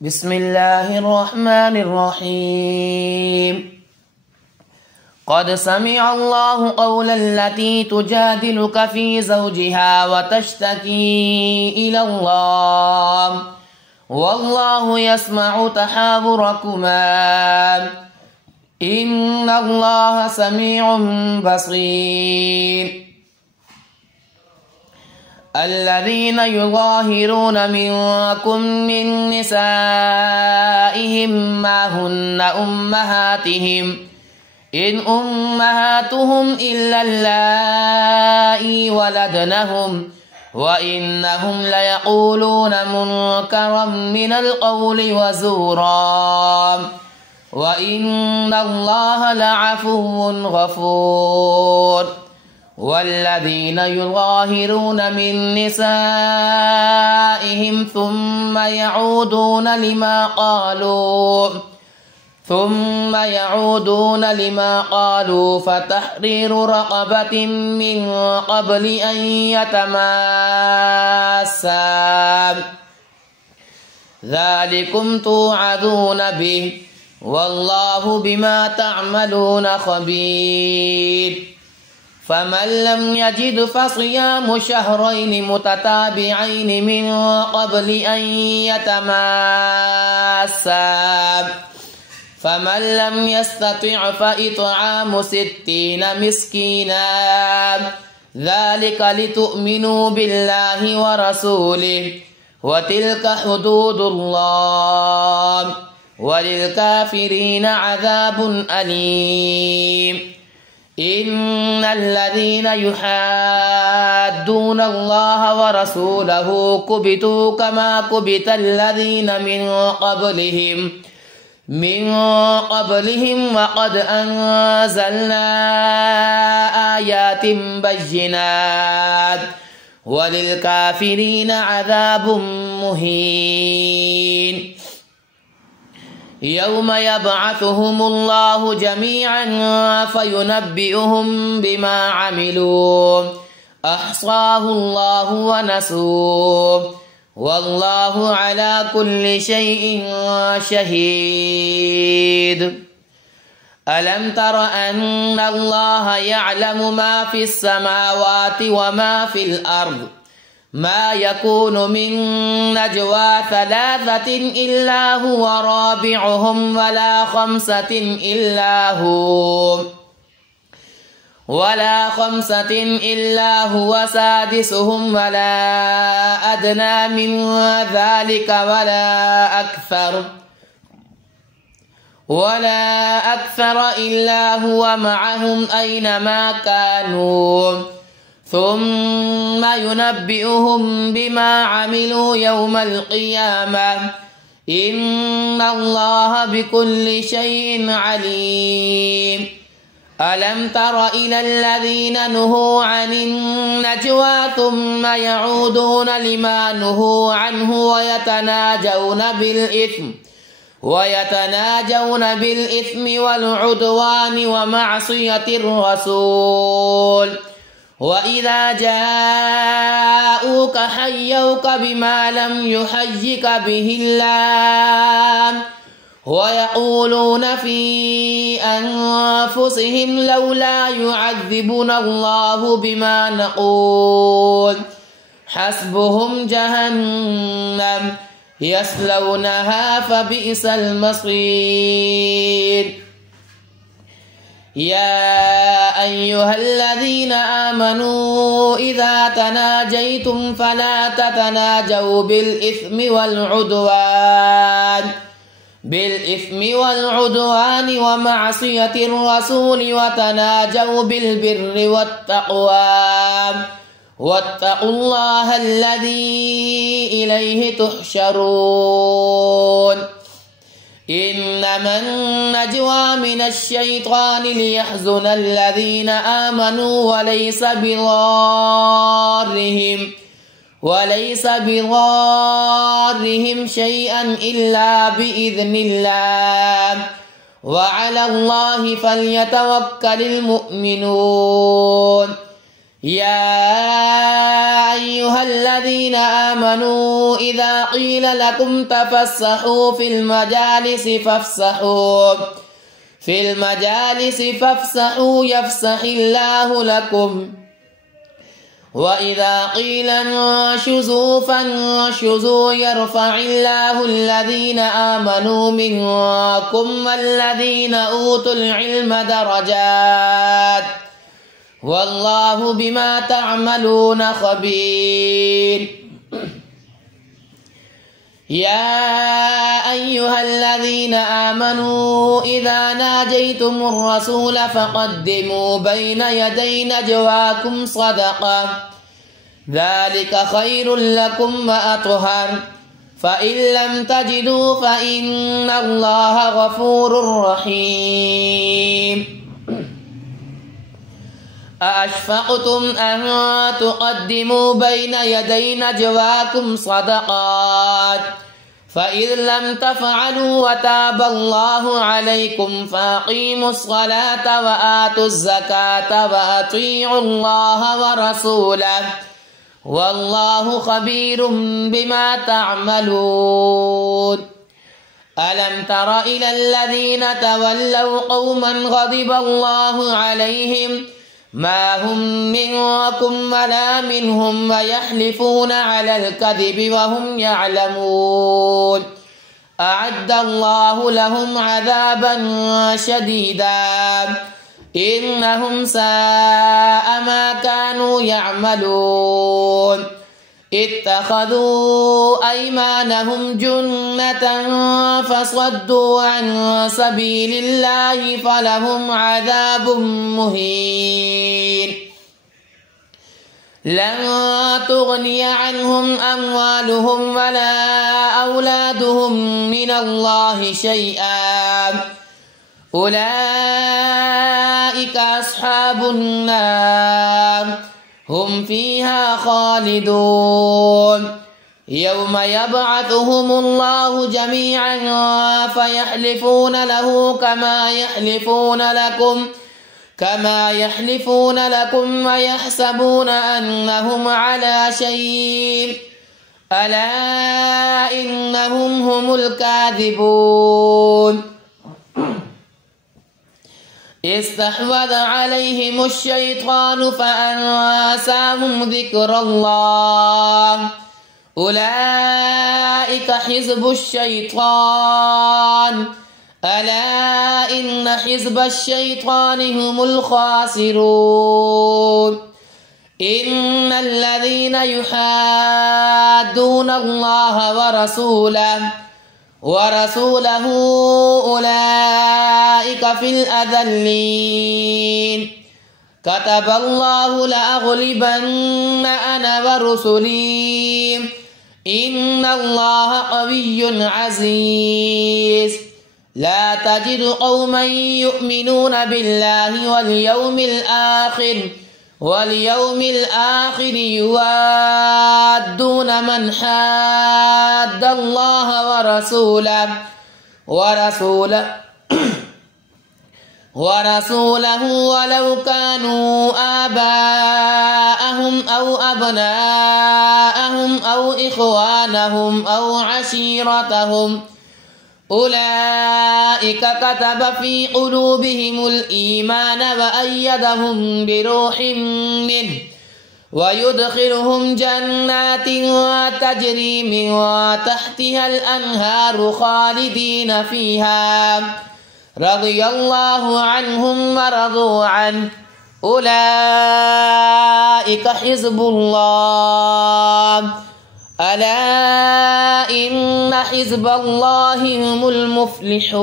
بسم الله الرحمن الرحيم. قد سمع الله قول التي تجادلك في زوجها وتشتكي إلى الله والله يسمع تحاوركما إن الله سميع بصير. الذين يظاهرون منكم من نسائهم ما هن أمهاتهم إن أمهاتهم إلا اللائي ولدنهم وإنهم ليقولون منكرا من القول وزورا وإن الله لعفو غفور. والذين يظاهرون من نسائهم ثم يعودون لما قالوا فتحرير رقبة من قبل أن يتماسا ذلكم توعدون به والله بما تعملون خبير. فمن لم يجد فصيام شهرين متتابعين من قبل أن يتماسا فمن لم يستطع فإطعام 60 مسكينا ذلك لتؤمنوا بالله ورسوله وتلك حدود الله وللكافرين عذاب أليم. إن الذين يحادون الله ورسوله كبتوا كما كبت الذين من قبلهم وقد أنزلنا آيات بينات وللكافرين عذاب مهين. يوم يبعثهم الله جميعا فينبئهم بما عملوا أحصاه الله ونسوه والله على كل شيء شهيد. ألم تر أن الله يعلم ما في السماوات وما في الأرض ما يكون من نجوى 3 إلا هو رابعهم ولا 5 إلا هو سادسهم ولا أدنى من ذلك ولا أكثر إلا هو معهم أينما كانوا ثم ينبئهم بما عملوا يوم القيامة إن الله بكل شيء عليم. ألم تر إلى الذين نهوا عن النجوى ثم يعودون لما نهوا عنه ويتناجون بالإثم والعدوان ومعصية الرسول وإذا جاءوك حيوك بما لم يحيك به الله ويقولون في أنفسهم لولا يعذبنا الله بما نقول حسبهم جهنم يصلونها فبئس المصير. يا أيها الذين آمنوا إذا تناجيتم فلا تتناجوا بالإثم والعدوان ومعصية الرسول وتناجوا بالبر والتقوى واتقوا الله الذي إليه تحشرون. إنما النجوى من الشيطان ليحزن الذين آمنوا وليس بضارهم شيئا إلا بإذن الله وعلى الله فليتوكل المؤمنون. يا أيها الذين آمنوا إذا قيل لكم تفسحوا في المجالس فافسحوا يفسح الله لكم، وإذا قيل انشزوا فانشزوا يرفع الله الذين آمنوا منكم والذين أوتوا العلم درجات، والله بما تعملون خبير. يا أيها الذين آمنوا إذا ناجيتم الرسول فقدموا بين يدي نجواكم صدقة، ذلك خير لكم وأطهر، فإن لم تجدوا فإن الله غفور رحيم. أأشفقتم أن تقدموا بين يدي نجواكم صدقات، فإذ لم تفعلوا وتاب الله عليكم فأقيموا الصلاة وآتوا الزكاة وأطيعوا الله ورسوله، والله خبير بما تعملون. ألم تر إلى الذين تولوا قوما غضب الله عليهم ما هم منكم ولا منهم ويحلفون على الكذب وهم يعلمون، أعد الله لهم عذابا شديدا إنهم ساء ما كانوا يعملون. اتخذوا أيمانهم جنة فصدوا عن سبيل الله فلهم عذاب مهين. لن تغني عنهم أموالهم ولا أولادهم من الله شيئا، أولئك أصحاب النار هم فيها خالدون. يوم يبعثهم الله جميعا فيحلفون له كما يحلفون لكم ويحسبون أنهم على شيء، ألا إنهم هم الكاذبون. استحوذ عليهم الشيطان فأنساهم ذكر الله، أولئك حزب الشيطان، ألا إن حزب الشيطان هم الخاسرون. إن الذين يحادون الله ورسوله أولئك في الأذلين. كتب الله لأغلبن أنا ورسلي إن الله قوي عزيز. لا تجد قوما يؤمنون بالله واليوم الآخر يوادون من حاد الله ورسوله ولو كانوا آباءهم أو أبناءهم أو إخوانهم أو عشيرتهم، أولئك كتب في قلوبهم الإيمان وأيدهم بروح منه ويدخلهم جنات تجري من تحتها الأنهار خالدين فيها، رضي الله عنهم ورضوا عنه، أولئك حزب الله، ألا إن حزب الله هم المفلحون.